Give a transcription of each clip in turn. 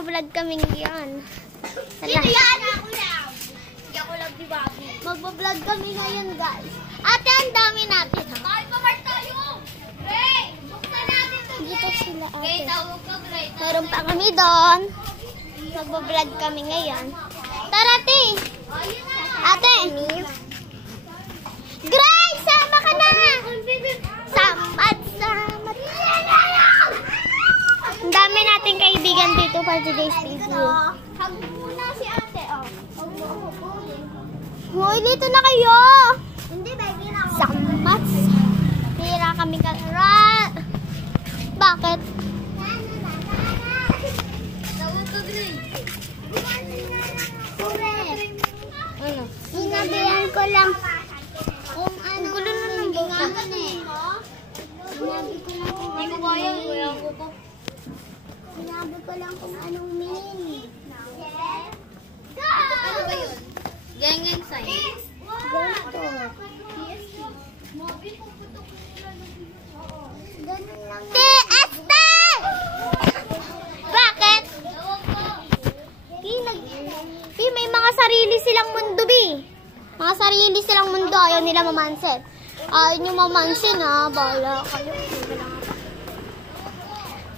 magbablog kami ngayon. Sino yan? Hindi ako lang di Bobby. Magbablog kami ngayon, guys. Ate, ang dami natin, ha? Bakit pa Mart tayo? Gray! Buksan natin to, Dito sila, Gray, ate. tawag ka, Gray. Meron pa kami doon. Magbablog kami ngayon. Tara, ate. Ate. Grace, sama ka na. Samad. Ang dami nating kaibigan dito for today's video. Hug muna si ate, oh. Hoy, dito na kayo. Hindi, baby na ako. Samad. Tira kami Bakit? Tawag ka, Gray. Ano? Sinabihan ko lang kung ano Gulo na ng buka. Sinabi ko lang kung ano meaning. Sinabi ko lang kung anong meaning. Ano ba yun? Ganyan sign. Ganito. Ganun lang. Esther! Bakit? May mga sarili silang mundo, Bi. Mga sarili silang mundo. Ayaw nila mamansin. Ayaw nyo mamansin, ha? Bala kayo.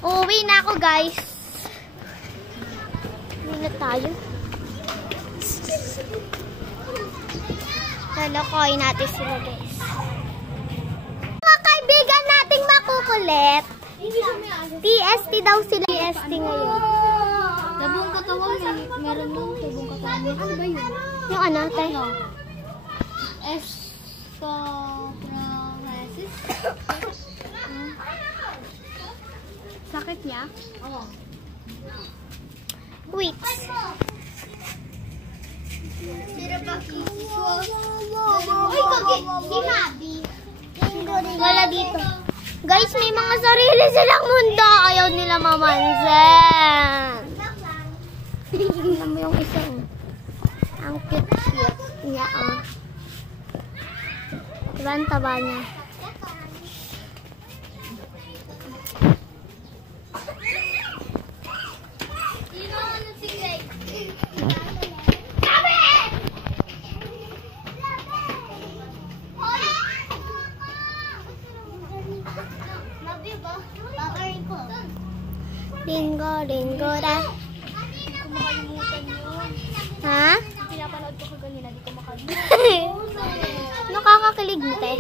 Uuwi na ako, guys. Uwi na tayo. Lalakoy natin sila, guys. Mga kaibigan nating makukulit. TST daw sila. TST ngayon. Tabong katawan, meron lang tabong katawan. Ano ba yun? Yung ano, tayo? Escrophrasis? Sakit niya? Oo. Wait. Uy, kagi! Si Mabi! Wala dito. Guys, may mga sarili silang mundo. Ayaw nila mamansin. Tingnan mo yung isa. Ang cute-cute niya, oh. Diba ang taba niya? Sino ano si Gray? Mabi ba? Bakari ko. Ringo, ringo ra. Hindi ko makalimutan yun. Ha? Pinapanood ko kanina, di ko makalimutan. Nakakakilig mo, te.